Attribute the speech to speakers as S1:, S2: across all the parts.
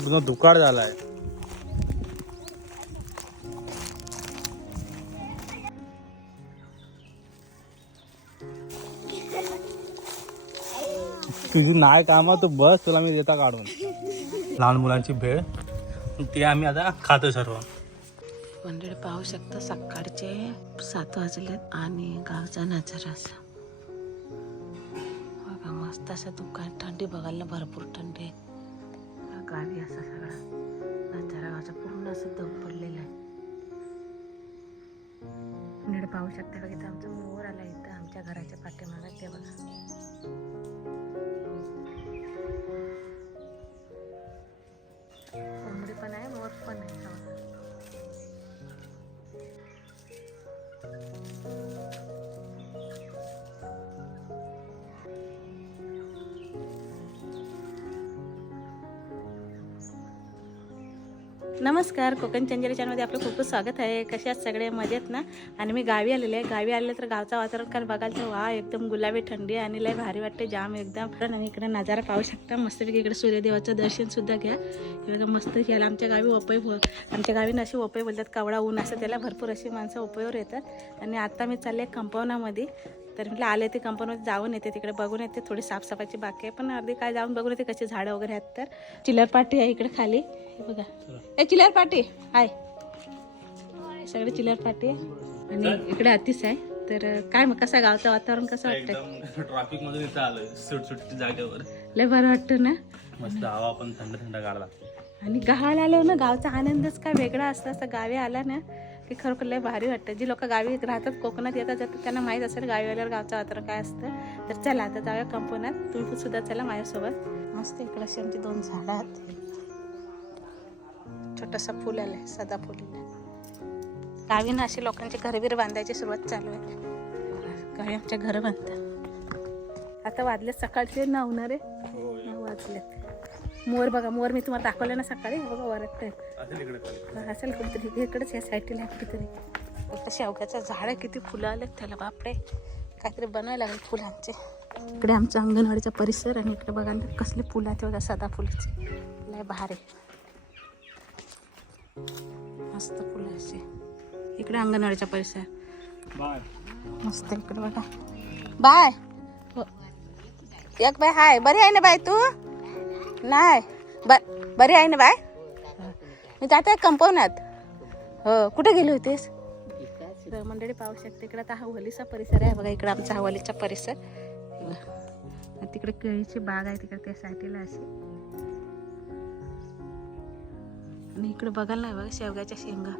S1: पूर्ण दुकाळ झालाय. तुझी नाही कामा तू बस तुला मी देता काढून. लहान मुलांची भेळ. ते आम्ही आता खातो सर्व.
S2: मंडळी पाहू शकता सकाळचे सात वाजलेत आणि गावचा नजारा असा. बघा मस्त असं दुकान थंडी बघायला भरपूर थंडी आहे. गावी असा सगळा नजारा पूर्ण असं दम पडलेला आहे. नीड पाहू शकता का इथं आमचा मोर आला इथं आमच्या घराच्या पाठीमागे ते बघा. कोंबडी पण आहे मोर पण आहे. नमस्कार कोकण चंजेरी चॅनलमध्ये आपलं खूप खूप स्वागत आहे. कसे आहात सगळे? मजेत ना? आणि मी गावी आलेले आहे. गावी आले तर गावचं वातावरण कारण बघाल तर वा एकदम गुलाबी थंडी आणि लय भारी वाटते जाम एकदम. आणि इकडे नजारा पाहू शकता. मस्तपैकी इकडे सूर्यदेवाचं दर्शन सुद्धा घ्या. एकदम मस्त घ्यायला आमच्या गावी ओपई आमच्या गावी अशी ओपई बोलतात कावळा ऊन असं त्याला भरपूर अशी माणसं ओपईवर येतात. आणि आता मी चालले कंपाऊंडामध्ये. तर म्हटलं आले ते कंपाऊंडमध्ये जाऊन येते तिकडे बघून येते थोडी साफसफाईची बाकी आहे. पण अर्धी काय जाऊन बघून येते कशी झाडं वगैरे आहेत तर. चिलर पाटी आहे इकडे खाली. हे बघा. ए चिलर पाटी हाय. सगळे चिलर पाटी आहे. आणि इकडे अतिस आहे. तर काय मग कसं गावचं वातावरण कसं वाटतंय?
S1: एकदम ट्रॉफिक मधून इथं आलोय सुटसुटीच्या जागेवर.
S2: लय बरं वाटतं ना?
S1: मस्त हवा पण थंड थंड लागते.
S2: आणि गावाला आलो ना गावचा आनंदच काय वेगळा असतं असं गावी आला ना की खरोखर लय भारी वाटतं. जी लोक गावी राहतात कोकणात येतात जातात त्यांना माहीत असेल गावी आल्यावर गावचं वातावरण काय असतं तर चला आता जाऊया कंपन्यात तुम्ही सुद्धा चला माझ्यासोबत. मस्त इकडे अशी आमची दोन झाडं आहेत. छोटंसं फुल आलंय सदा फुल गावी ना अशी लोकांची घरबीर बांधायची सुरुवात चालू आहे. गावी आमच्या घरं बांधतात. आता वाजले सकाळचे नवणारे नऊ वाजलेत. मोर बघा मोर मी तुम्हाला दाखवले ना सकाळी. बघा वरत
S1: असेल
S2: कुठेतरी. इकडेच या साईडला कुठेतरी. इकडे शेवग्याचं झाड आहे किती फुलं आलेत त्याला बापरे. काहीतरी बनायला लागेल फुलांचे इकडे आमचा अंगणवाडीचा परिसर आणि इकडे बघा ना कसले फुलं आहेत बघा सदा फुलाचे. लय भारी. मस्त फुलं असे इकडे अंगणवाडीचा परिसर. मस्त इकडे बघा. बाय. हो. एक बाय हाय. बरी आहे ना बाय तू? नाही ब बरी आहे ना बाय? मी जाते कंपाऊंडात हो कुठे गेले होतेस? मंडळी पाहू शकते इकडे आता हवलीचा परिसर आहे. बघा इकडे आमचा हवालीचा परिसर. तिकडे केळीची बाग आहे तिकडे त्या साईडला अशी. आणि इकडे बघायला नाही बघा शेवग्याच्या शेंगा.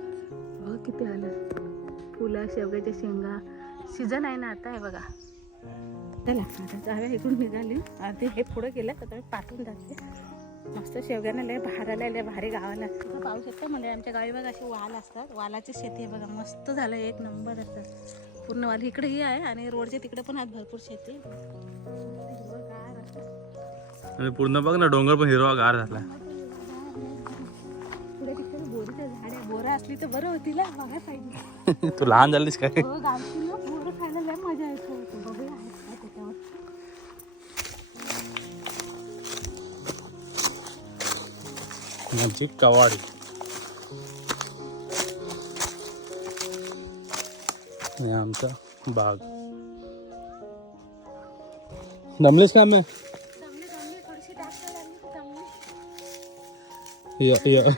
S2: बघ किती आलं. फुलं शेवग्याच्या शेंगा. सीझन आहे ना आता आहे बघा. चला आता जाऊया इकडून निघाली. अर्धे हे पुढे गेलं तर मी पाठवून जाते. मस्त शेवग्यानं लय भाराला लय भारी गावाला. इथं पाहू शकता म्हणजे आमच्या गावी बघा अशी वाल असतात. वालाची शेती आहे बघा मस्त झालं एक नंबर असतं पूर्ण वाल इकडेही आहे आणि रोडच्या तिकडे पण आहेत भरपूर शेती.
S1: आणि पूर्ण बघ ना डोंगर पण हिरवा गार झाला.
S2: बोरीचं झाड आहे. बोरं असली तर बरं होती ना पाहिजे.
S1: तू लहान झालीस काय?
S2: लय मजा येते बघूया आहेत का त्याच्यावर.
S1: म्हणजे कवाडी. आमचा बाग दमलेस का मी
S2: चांगली चांगली थोडीशी डाक्टर आली चांगली
S1: य य.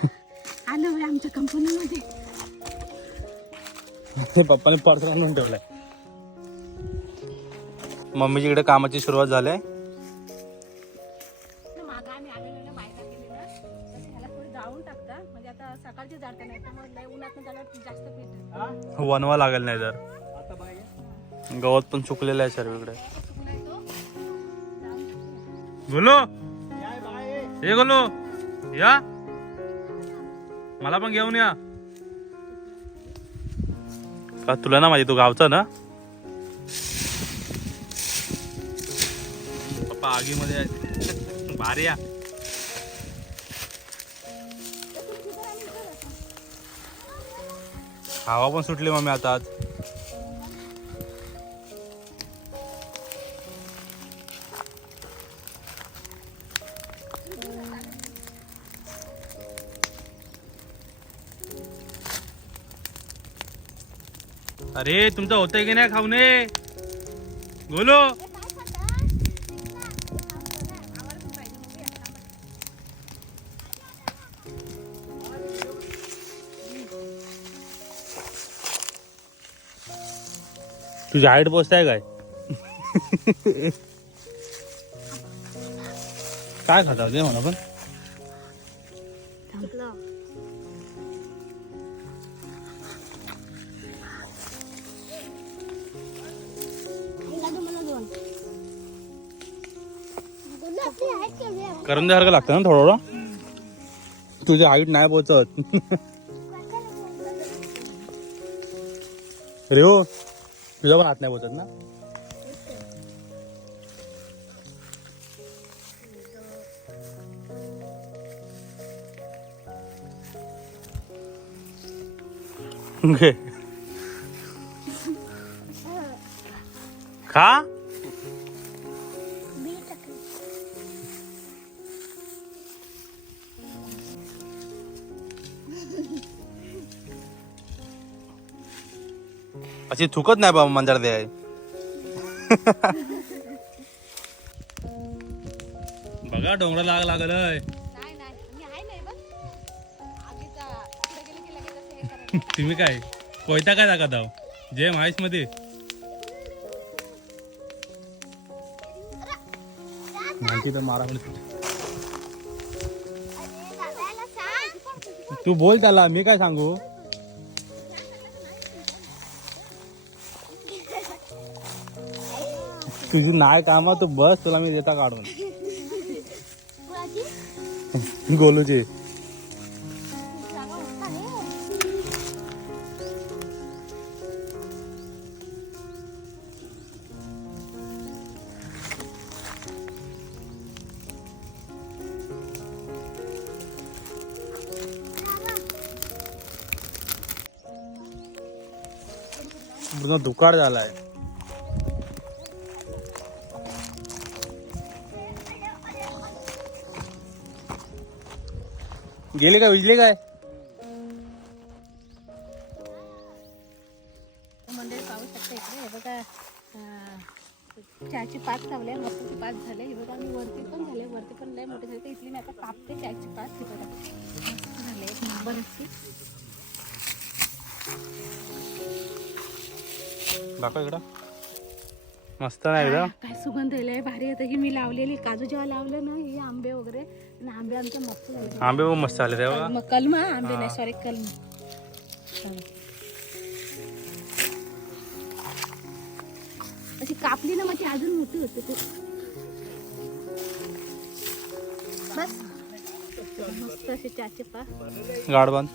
S2: आलं बाई आमच्या कंपनीमध्ये
S1: ते पप्पाने पर्स आणून ठेवलाय. मम्मीची इकडे कामाची सुरुवात झाली. आहे.
S2: म्हणजे.
S1: वनवा लागेल नाही तर. गवत पण सुकलेलं आहे सर्व इकडे गोलो हे गोलो या मला पण घेऊन या. का तुला ना माझी तू गावचा ना? बाप्पा आगीमध्ये भारी या हवा पण सुटली मम्मी आता अरे तुमचं होतंय की नाही खाऊ नये बोलो. तुझी हाईट पोस्ट आहे काय? काय खाता ते म्हणा पण. करंद्यासारखं लागतं ना थोडं थोडं तुझी हाईट नाही पोचत. रे हो तुझा पण हात नाही पोचत ना घे. खा अशी थुकत नाही बाबा मंजार दे आहे बघा. डोंगरा लाग लागलय तुम्ही काय? कोयता काय दाखवत आहो जे माहीसमध्ये. माहिती तर मारा तू बोल त्याला मी काय सांगू? तुझी नाही कामा तू बस तुला मी देता काढून गोलूचे पूर्ण झालाय गेले काय विजले काय?
S2: मंडळी पाहू शकता इकडे हे बघा चहाची पात लावले मस्तची पात झाले हे बघा मी वरती पण झाले वरती पण लय मोठे झाले. तर इथली मी आता कापते चहाची पात हे बघा. मस्त झाले एक नंबर इतकी
S1: दाखव इकडं. मस्त नाही एकदा
S2: काय सुगंध लय भारी आहे. ही मी लावलेली. काजू जेव्हा लावलं ना हे आंबे वगैरे आणि आंबे आमचे मस्त झाले
S1: आंबे पण मस्त आले तेव्हा
S2: मग कलम आंबे नाही सॉरी कलम. अशी कापली ना ती अजून मोठी होते ती. बस. मस्त अशी चहाची पा.
S1: गाड बांध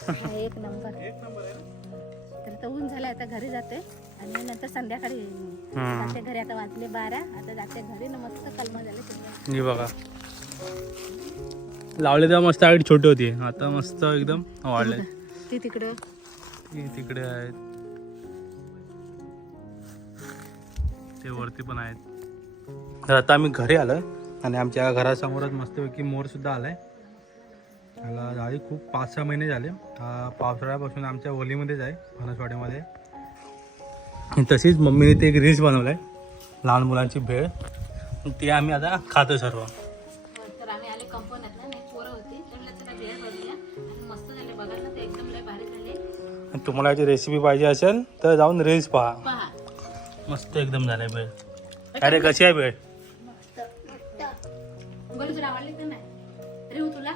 S2: हा, एक नंबर. तर तो ऊन झालं आता घरी जाते. आणि नंतर संध्याकाळी
S1: हम्म.
S2: जाते घरी. आता वाजले बारा. आता जाते घरी. ना मस्त कलमा झाले सगळे.
S1: हे बघा. लावले तेव्हा मस्त हाईट छोटी होती. आता मस्त एकदम वाढले.
S2: ती तिकडं.
S1: ती तिकडे आहेत. ते वरती पण आहेत. तर आता आम्ही घरी आलोय. आणि आमच्या घरासमोरच मस्तपैकी मोर सुद्धा आलाय. मला झाली खूप पाच सहा महिने झाले. हा पावसाळ्यापासून आमच्या ओलीमध्येच आहे फणसवाड्यामध्ये तशीच मम्मीने ते एक रील्स बनवलं आहे लहान मुलांची भेळ. ते आम्ही आता खातो सर्व. तुम्हाला याची रेसिपी पाहिजे असेल तर जाऊन रील्स पहा. मस्त एकदम झाले भेळ. अरे कशी आहे भेळ? तुला?